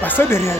Passez derrière.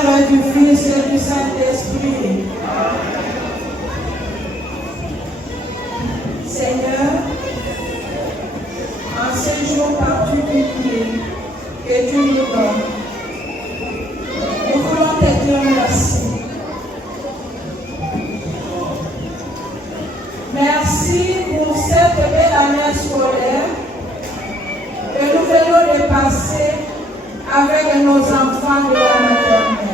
Père, du Fils et du Saint-Esprit. Seigneur, en ce jour particulier que tu nous donnes, nous voulons te dire merci. Merci pour cette belle année scolaire que nous venons de passer avec nos enfants de la maternelle.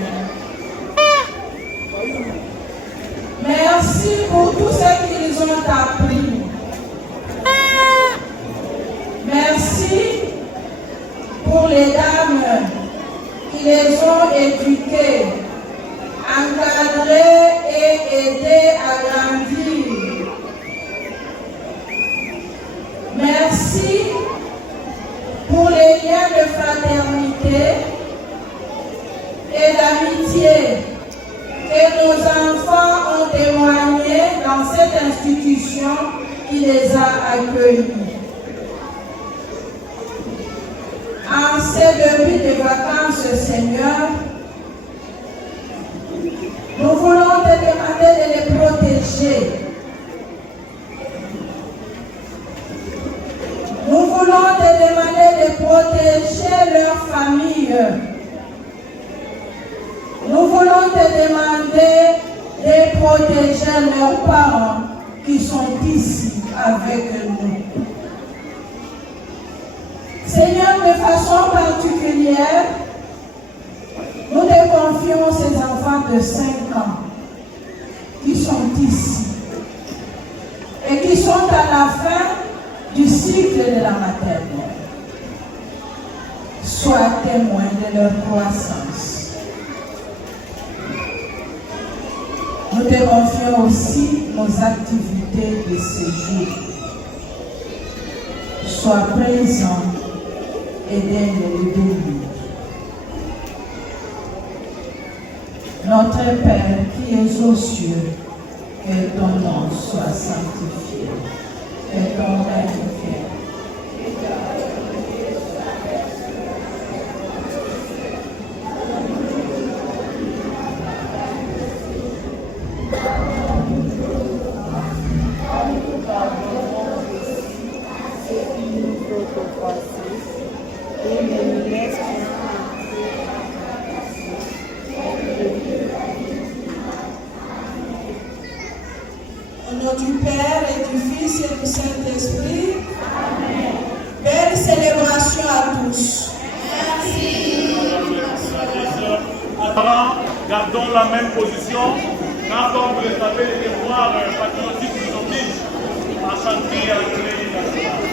Merci pour tout ce qu'ils ont appris. Merci pour les dames qui les ont éduquées, encadrées et aidées à grandir. Merci pour les liens de fraternité et d'amitié que nos enfants ont témoigné dans cette institution qui les a accueillis. En ces début de vacances, Seigneur, nous voulons te demander de les protéger. Nous voulons te demander de protéger leurs familles. Nous voulons te demander de protéger leurs parents qui sont ici avec nous. Seigneur, de façon particulière, nous te confions ces enfants de 5 ans qui sont ici et qui sont à la fin du cycle de la maternelle. Sois témoin de leur croissance. Nous te confions aussi nos activités de ce jour. Sois présent et aide-les bénir. Notre Père qui es aux cieux, que ton nom soit sanctifié, que ton règne vienne. Au nom du Père et du Fils et du Saint-Esprit. Amen. Belle célébration à tous. Merci. Gardons la même position. Quand vous le savez, les devoirs patriotiques nous obligent à chanter à l'hymne national.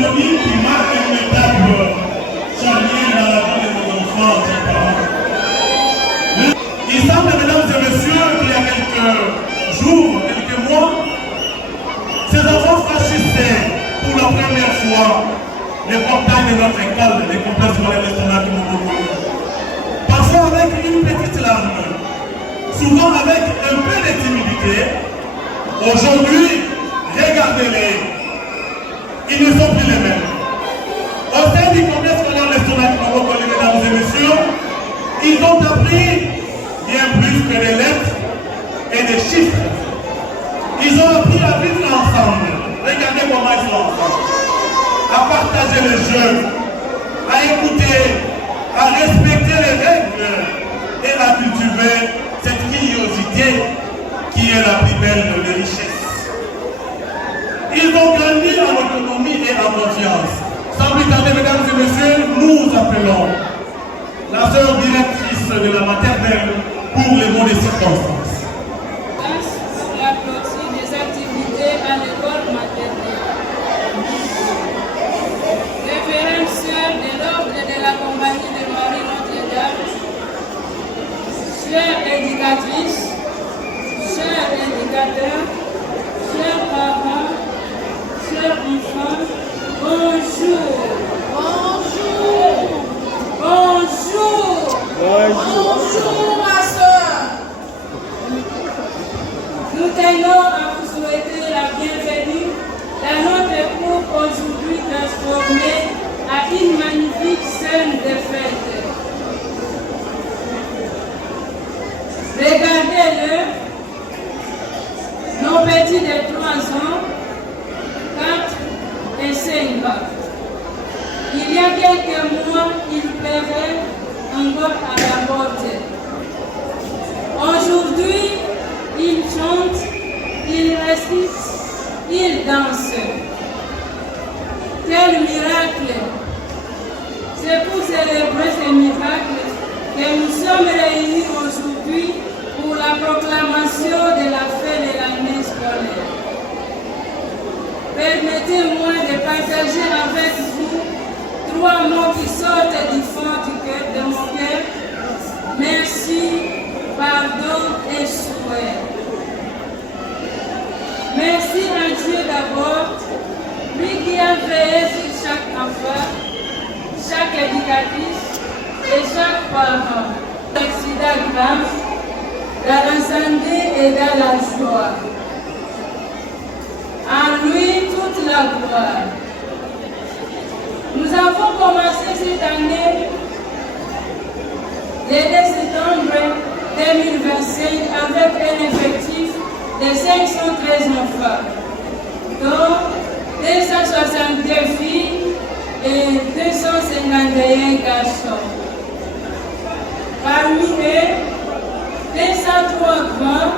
cérémonie qui marque une étape charnière dans la vie de nos enfants, chers parents. Il semble, mesdames et messieurs, qu'il y a quelques jours, quelques mois, ces enfants franchissaient pour la première fois les portails de notre école, les complexes scolaires nationaux de Moboko. Parfois avec une petite larme, souvent avec un peu de timidité. Aujourd'hui, regardez-les, ils ne sont plus les mêmes. Au sein du complexe scolaire national de Moboko, mesdames et messieurs, ils ont appris bien plus que des lettres et des chiffres. Ils ont appris à vivre ensemble. Regardez comment ils sont ensemble. À partager les jeux, à écouter, à respecter les règles et à cultiver cette curiosité qui est la plus belle des richesses. Ils ont grandi en autonomie et en confiance. Sans plus tarder, mesdames et messieurs, nous appelons la sœur directrice de la maternelle pour les mots de circonstances. Grâce pour la clôture des activités à l'école maternelle. Révérende sœur de l'ordre de la compagnie de Marie Notre-Dame, chère éducatrice, chers éducateurs, chers parents, chers enfants, bonjour. Bonjour. Bonjour. Bonjour, ma soeur. Nous tenons à vous souhaiter la bienvenue dans notre cours aujourd'hui transformée à une magnifique scène de fête. Regardez-le, nos petits de 3 ans, 4 et 5 ans. Il y a quelques mois, ils pleuraient encore à la porte. Aujourd'hui, ils chantent, ils récitent, ils dansent. Quel miracle! C'est pour célébrer ce miracle que nous sommes réunis aujourd'hui pour la proclamation de la fin de l'année scolaire. Permettez-moi de partager avec vous 3 mots qui sortent du fond de mon cœur. Merci, pardon et souhait. Merci à Dieu d'abord, lui qui a veillé sur chaque enfant, chaque éducatrice et chaque parent. L'accident grave, dans l'incendie et dans la joie. En lui toute la gloire. Nous avons commencé cette année le 2 septembre 2025 avec un effectif de 513 enfants, dont 262 filles et 251 garçons. Parmi eux, 203 grands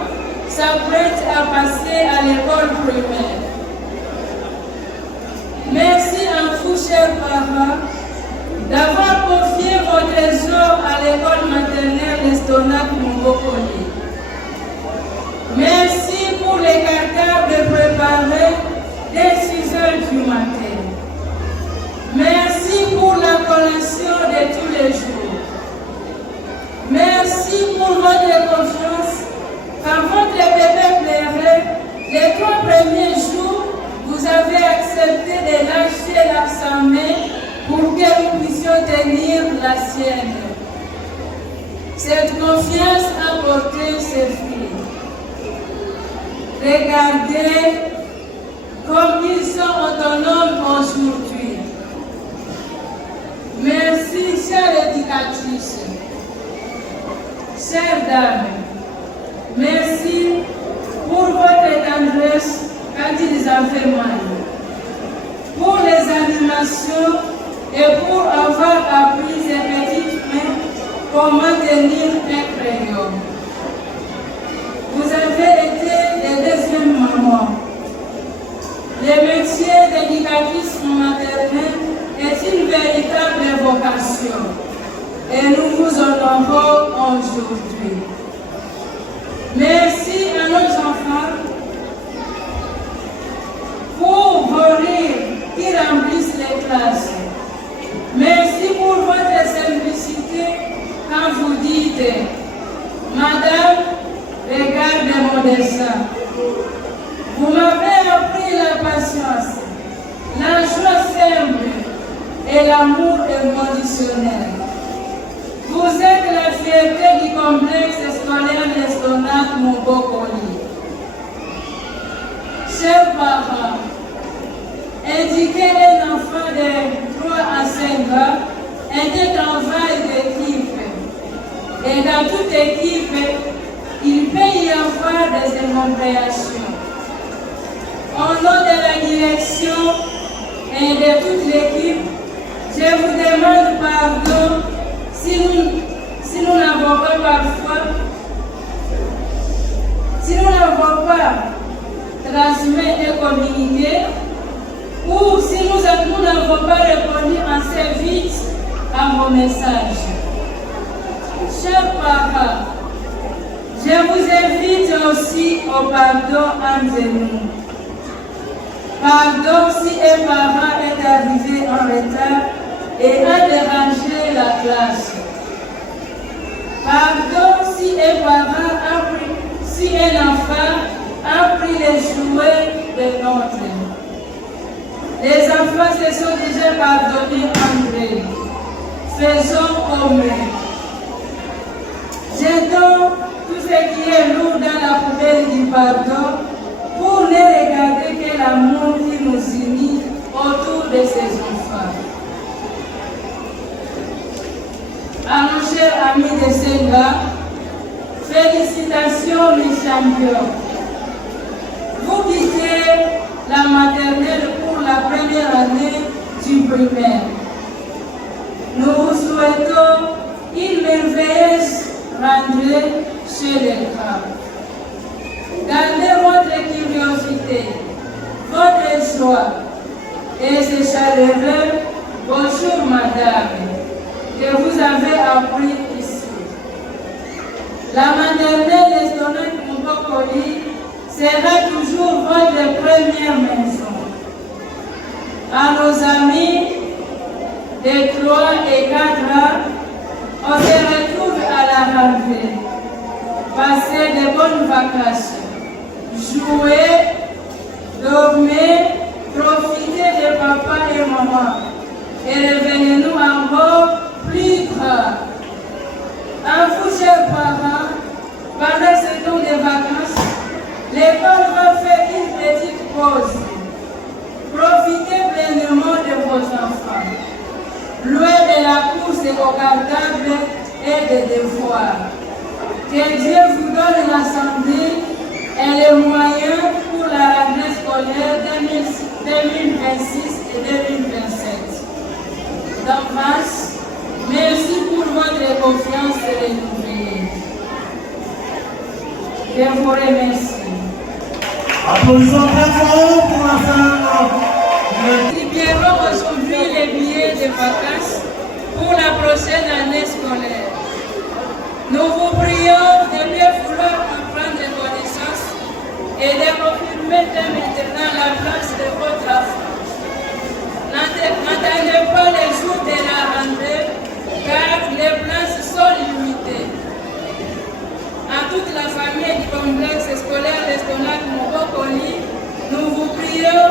s'apprêtent à passer à l'école primaire. Merci à vous, chers parents, d'avoir confié vos trésors à l'école maternelle Estonac Mobokoli. Merci pour les cartables de préparer dès 6 heures du matin. Merci pour la collation de tous les jours. Merci pour votre confiance. Quand votre bébé pleurait, les 3 premiers jours, vous avez accepté de lâcher sa main pour que nous puissions tenir la sienne. Cette confiance a porté ses fruits. Regardez comme ils sont autonomes aujourd'hui. Merci, chère éducatrice, chère dame. Merci pour votre tendresse quand ils en fait mal, pour les animations et pour avoir appris ces petites mains comment tenir un crayon. Vous avez été les deuxièmes mamans. Le métier d'éducatrice maternelle est une véritable vocation et nous vous honorons aujourd'hui. Merci à nos enfants pour vos rires qui remplissent quand vous dites Madame, regardez mon dessin. Vous m'avez appris la patience, la joie simple et l'amour inconditionnel. Vous êtes la fierté du complexe scolaire Lestonat Mobokoli. Chers parents, indiquer un enfant de 3 à 5 ans était un travail d'équipe. Et dans toute équipe, il peut y avoir des incompréhensions. Au nom de la direction et de toute l'équipe, je vous demande pardon si nous n'avons pas parfois, si nous n'avons pas transmis et communiqué, ou si nous n'avons pas répondu assez vite à vos messages. Chers parents, je vous invite aussi au pardon entre nous. Pardon si un parent est arrivé en retard et a dérangé la classe. Pardon si un parent a pris, si un enfant a pris les jouets de l'autre. Les enfants se sont déjà pardonnés entre eux. Faisons comme eux. Jetons tout ce qui est lourd dans la poubelle du pardon pour ne regarder que l'amour qui nous unit autour de ces enfants. À nos chers amis de Senga, félicitations mes champions. Vous quittez la maternelle pour la première année du primaire. Nous vous souhaitons une merveilleuse rentrée chez les femmes. Gardez votre curiosité, votre joie et ce chaleureux bonjour madame que vous avez appris ici. La maternelle Lestonat Mobokoli sera toujours votre première maison. À nos amis de 3 et 4 ans, on se retrouve à la rentrée. Passez de bonnes vacances. Jouez, dormez, profitez de papa et maman. Et revenez-nous encore plus grands. À vous, chers parents, pendant ce temps de vacances, l'école va faire une petite pause. Profitez pleinement de vos enfants. Loin de la course au cartable et des devoirs. Que Dieu vous donne la santé et les moyens pour la rentrée scolaire 2026 et 2027. D'avance, merci pour votre confiance renouvelée. Je vous remercie. Applaudissons très fort pour la fin. Nous libérons aujourd'hui les billets de vacances pour la prochaine année scolaire. Nous vous prions de bien vouloir en prendre connaissance et de confirmer dès maintenant la place de votre enfant. N'attendez pas les jours de la rentrée car les places sont limitées. À toute la famille du complexe scolaire Lestonat Mobokoli, nous vous prions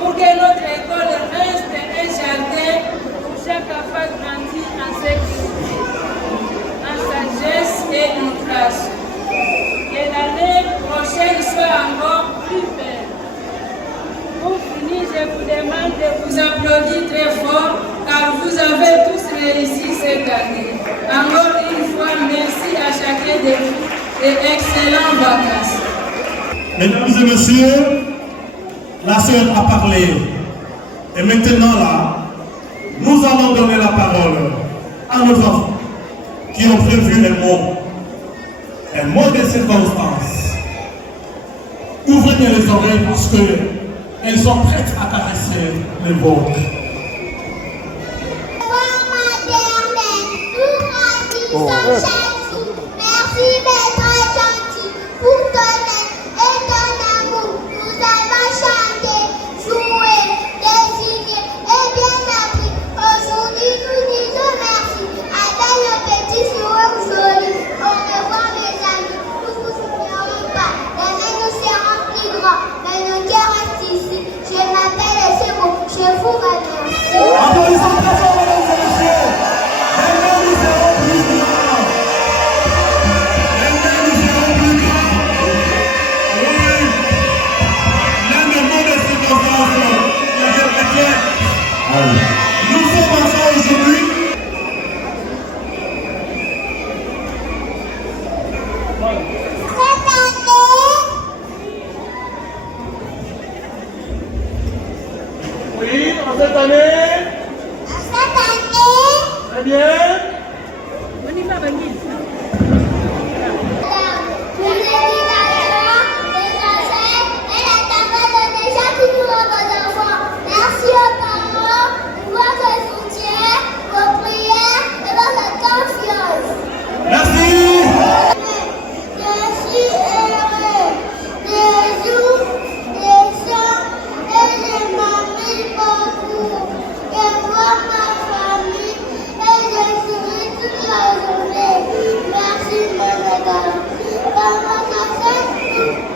pour que notre école reste un jardin où chaque enfant grandit en sécurité, en sagesse et en grâce. Que l'année prochaine soit encore plus belle. Pour finir, je vous demande de vous applaudir très fort car vous avez tous réussi cette année. Encore une fois, merci à chacun de vous et excellentes vacances. Mesdames et messieurs, la sœur a parlé. Et maintenant là, nous allons donner la parole à nos enfants qui ont prévu un mot de circonstance. Ouvrez bien les oreilles parce qu'elles sont prêtes à caresser les vôtres. Merci d'être gentil pour ton aide et ton amour. Nous avons chanté, joué, dessiné et bien appris. Aujourd'hui, nous disons merci à tes petits joueurs. Nous sommes ensemble aujourd'hui. Oui, en cette année. Très bien. Merci aux parents pour votre soutien, vos prières et votre confiance. Merci. Je suis heureux des jours, des chants et je m'amuse beaucoup. Je vois ma famille et je souris toute la journée. Merci mon regard. Maman, ça fait tout.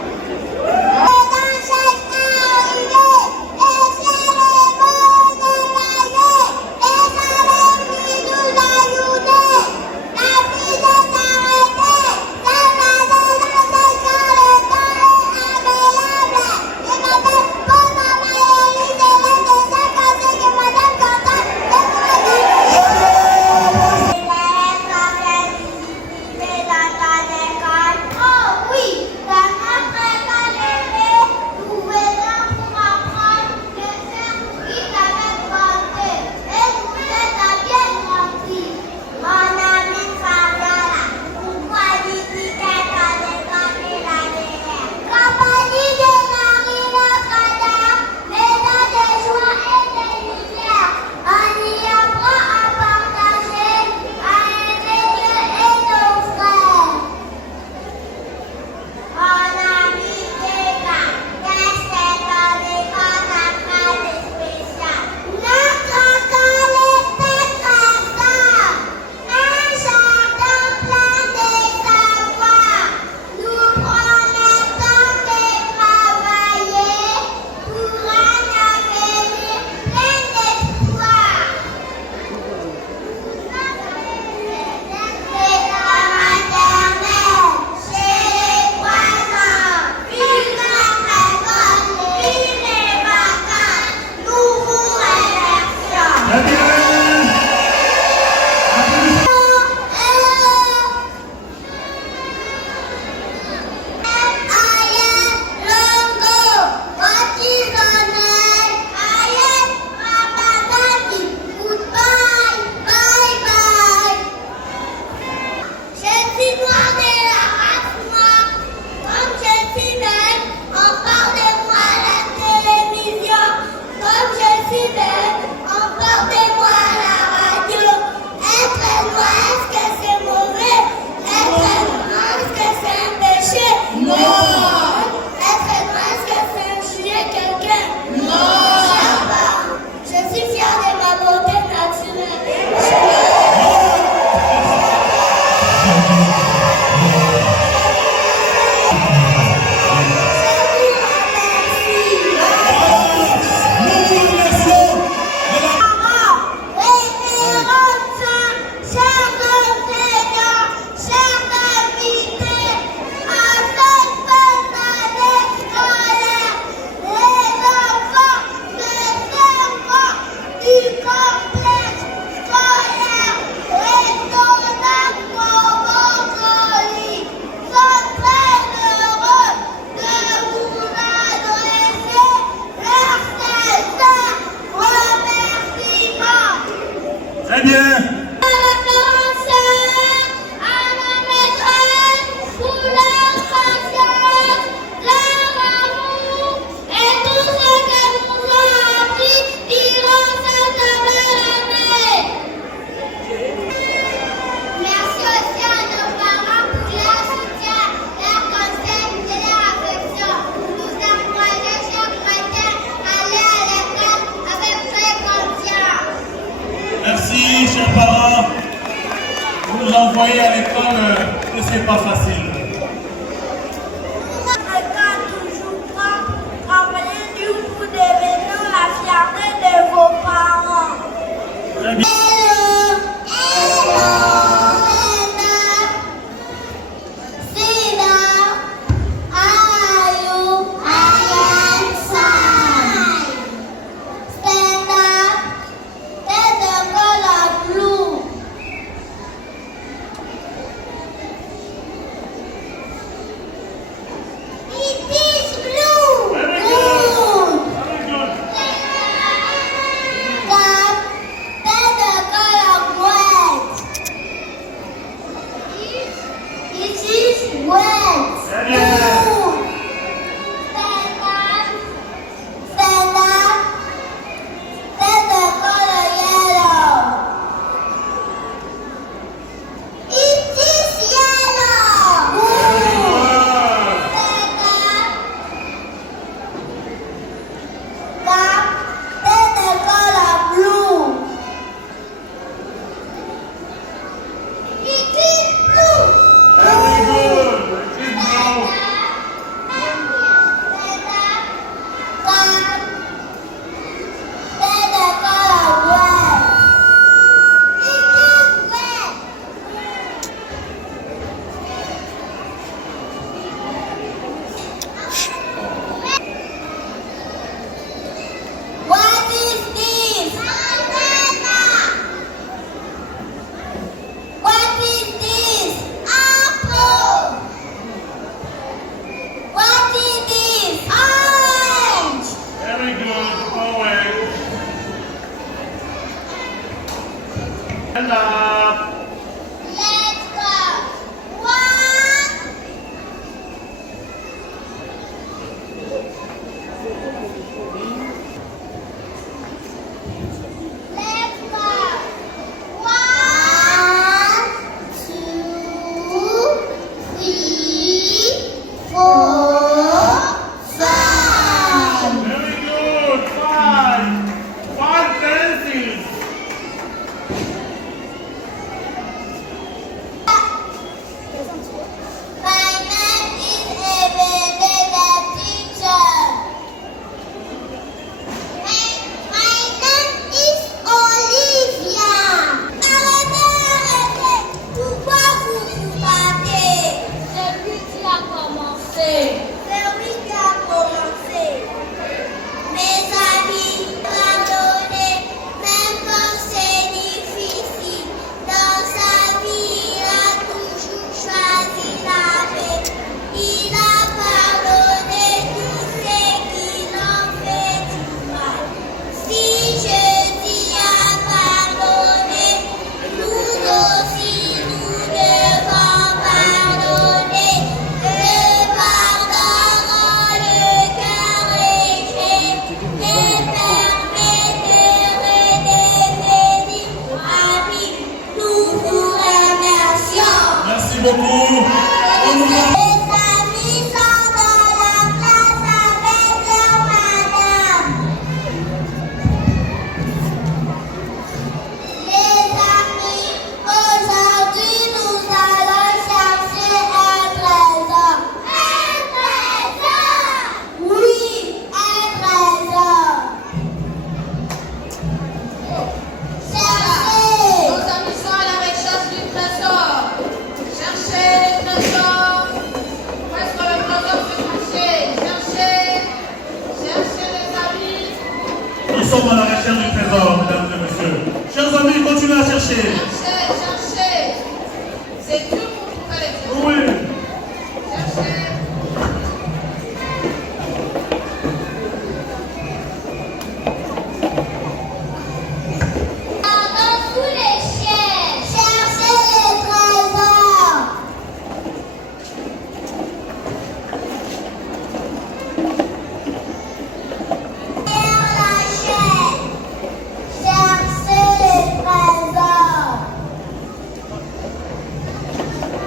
chers parents, vous nous envoyez à l'école et c'est pas facile. Toujours propre, rappelez du coup devenant la fierté de vos parents. Très bien. Stand up. Stand up. Let's go. 1. Let's go. 1, 2, 3, 4, 5. Very good. 5. 5 dances. My name is Ebele, the teacher. My name is Olivia. Arrêtez. Pourquoi vous vous battez? C'est lui qui a commencé. C'est lui qui a commencé. Mes amis, pardonnez, même quand c'est difficile. Dans sa vie, il a toujours choisi la paix. Il a pardonné tous ceux qui l'ont fait du mal. Si je dis à pardonner, nous aussi nous devons pardonner. Le pardon rend le cœur léger et permet de redevenir amis. Nous vous remercions. Merci beaucoup. On nous Les amis sont dans la classe avec leur madame. Les amis, aujourd'hui nous allons chercher un trésor. Un trésor? Oui, un trésor. Cherchez. Nos amis sont à la recherche du trésor. Cherchez les trésors. Où est-ce que le trésor se cache? Cherchez. Cherchez les amis. Nous sommes à la recherche du trésor, mesdames et messieurs. Chers amis, continuez à chercher. Cherchez, cherchez. C'est dur pour trouver les trésors. Oui. Cherchez. Dans tous les chiens, cherchez les trésors. Derrière la chaîne, cherchez les trésors.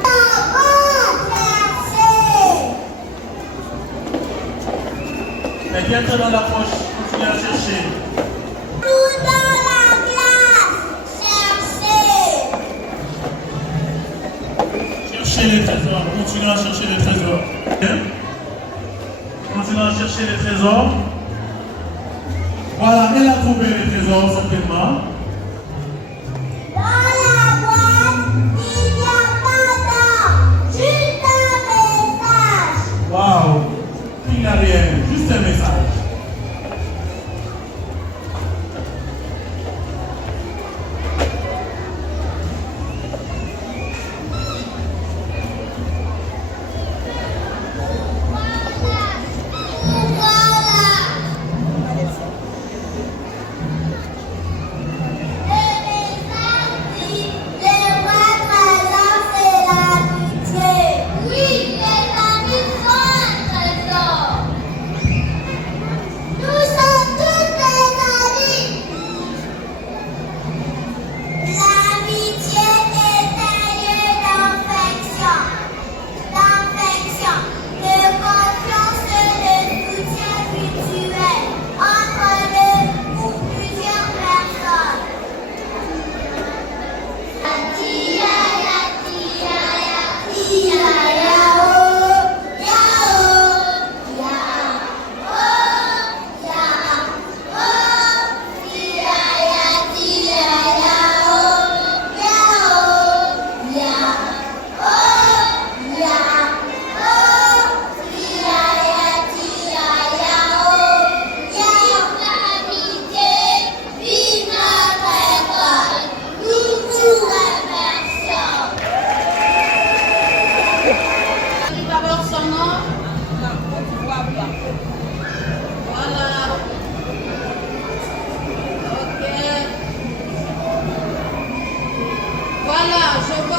Avant, cherchez. Et bientôt dans l'approche, continuez à chercher. Tout dans la classe, cherchez. Cherchez les trésors. Continuez à chercher les trésors. Bien. Continuez à chercher les trésors. Voilà, elle a trouvé les trésors certainement. Dans la boîte, il n'y a pas d'or, juste un message. Waouh. Il n'y a rien, juste un message.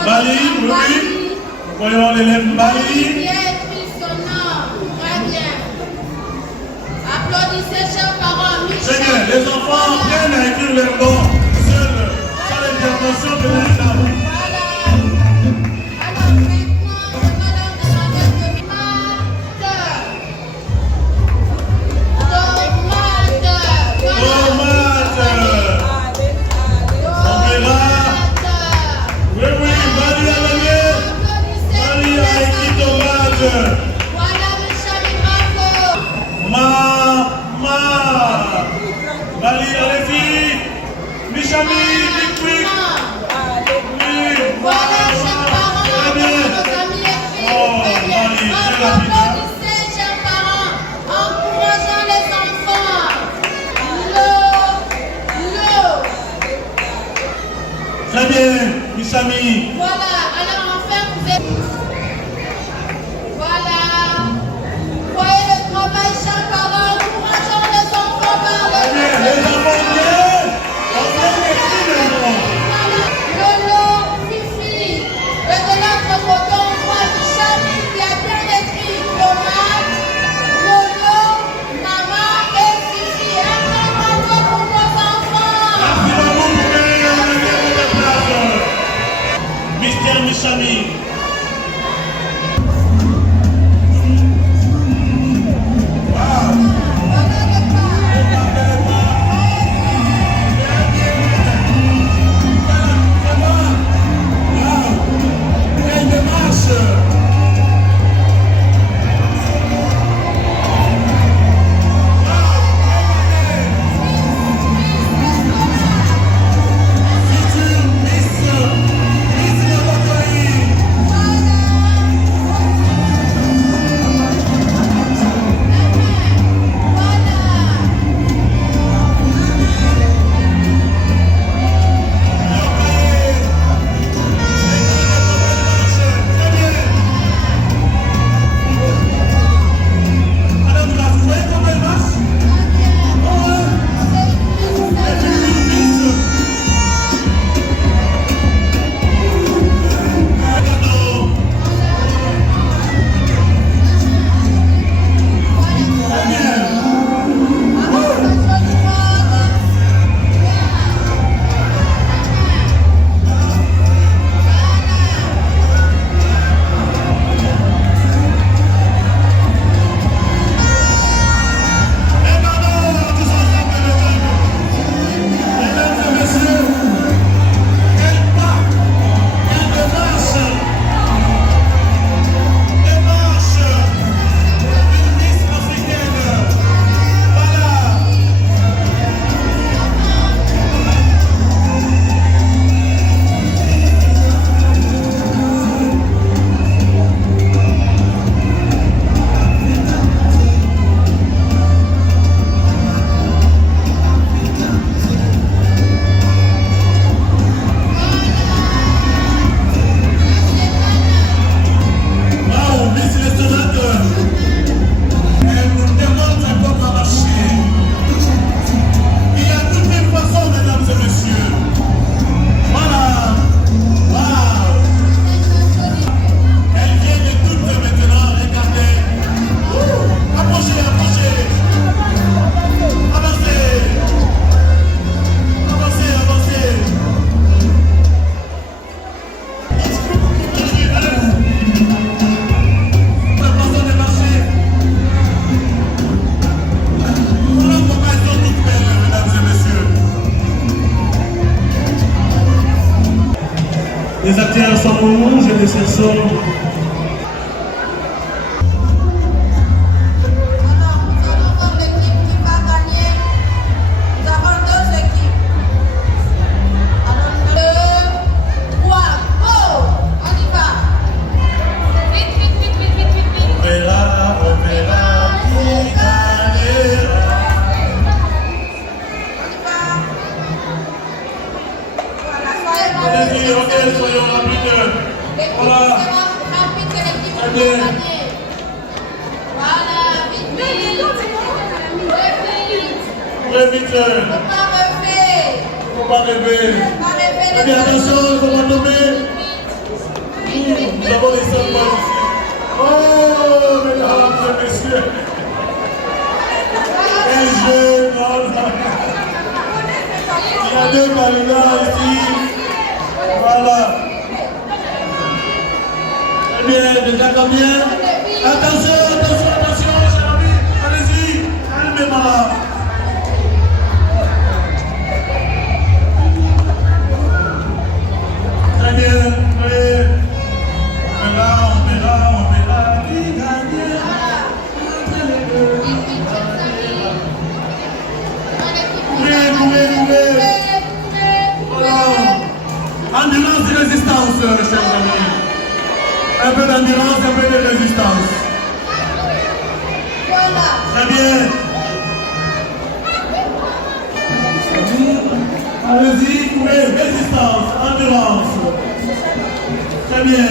Mali, oui. Voyons l'élève Mali. Qui a écrit son nom? Très bien. Applaudissez, chers parents. C'est bien, les enfants apprennent à écrire leur nom seuls, sans l'intervention de leurs parents. Voilà. Alors maintenant, nous allons demander de Voilà, mes amis, bravo. Mali, allez-y. Michami, quick. Voilà, chers parents, nos amis écrits. Oh, Mali, c'est la vie. Applaudissez, chers parents, encourageant les enfants. Très bien, Michami. Voilà, alors enfin vous êtes. Voilà. Voyez le travail, chers parents, encourageant les enfants par le Bien, les enfants viennent. On vient d'écrire les noms. Lolo, Fifi. Et de l'autre côté, on voit Michami qui a bien écrit tomate, Lolo, maman et Fifi. Un grand bravo pour nos enfants. Merci beaucoup pour gagner votre place. Mystère Michami. Les acteurs sont rouges et les cerceaux. Alors, nous allons voir l'équipe qui va gagner. Nous avons deux équipes. Alors, 2, 3, go! On y va. Vite, vite, vite, vite, vite, vite, vite. On verra qui gagnera. On y va. Voilà, Allez-y, ok, soyons rapides. l'équipe Voilà. sera rapide, c'est l'équipe qui Très va bien. gagner. Voilà, vite, vite. Très vite. Faut pas rêver. Faut pas rêver. Faut pas rêver Très les bien, attention, amis. comment tomber. Nous avons des symboles ici. Oh, mesdames et messieurs. Quel jeu, il y a deux candidats ici. Voilà. Eh bien, déjà combien? Attention, attention, attention, cher ami. Allez-y, calmez-moi. Très bien, oui. On verra qui gagnera entre les deux. Courez. Voilà. Endurance et résistance, chers amis. Un peu d'endurance, un peu de résistance. Très bien. Allez-y, courez, résistance, endurance. Très bien.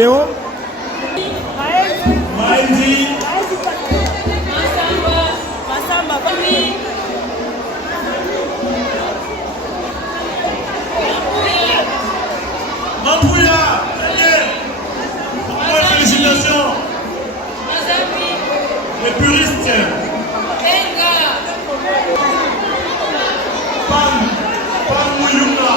Deo. Maïdi. Masamba. Mambouya. Félicitations. Les puristes. Pam Mouyunga.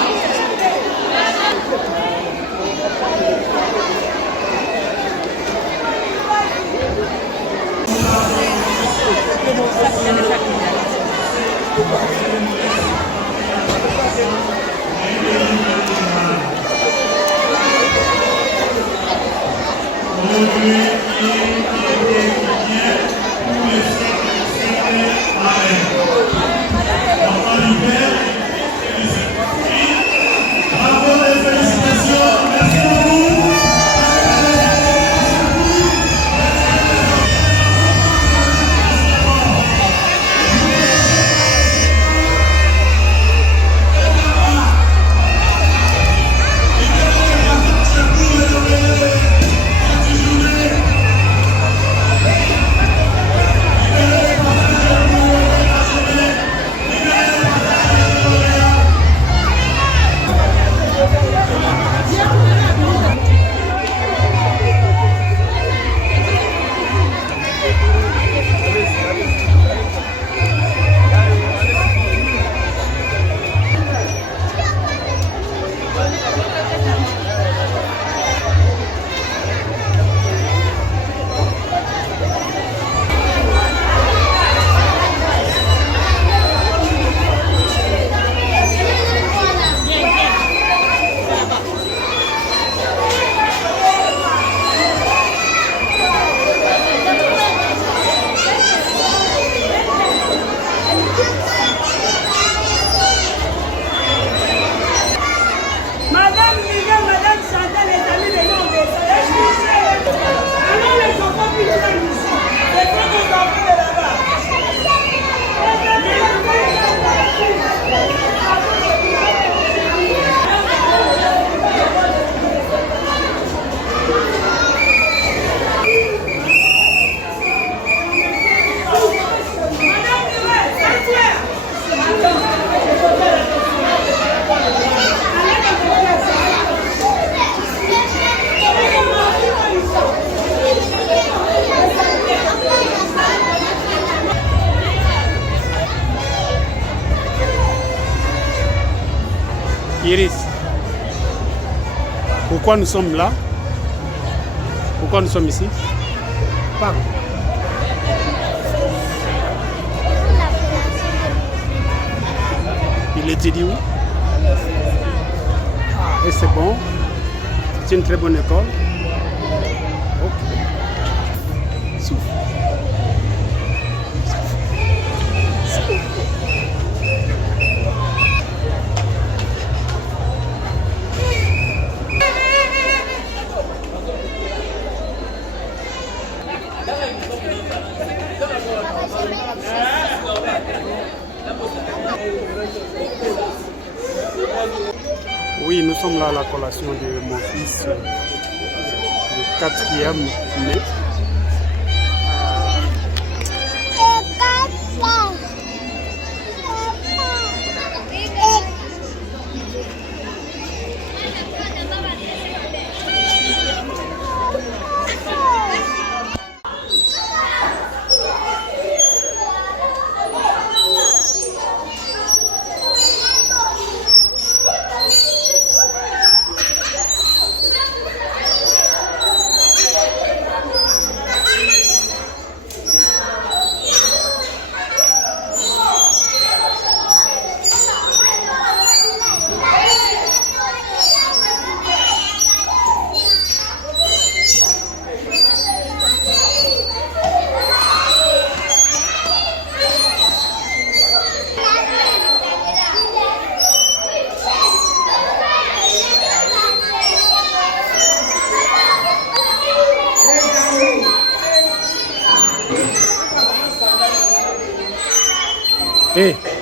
Bravo et félicitations. Merci beaucoup. Iris, pourquoi nous sommes là? Pourquoi nous sommes ici? Parle. Il était dit où? Et c'est bon. C'est une très bonne école. Ok. Souffle. Oui, nous sommes là à la collation de mon fils, le 4e mai. Hey.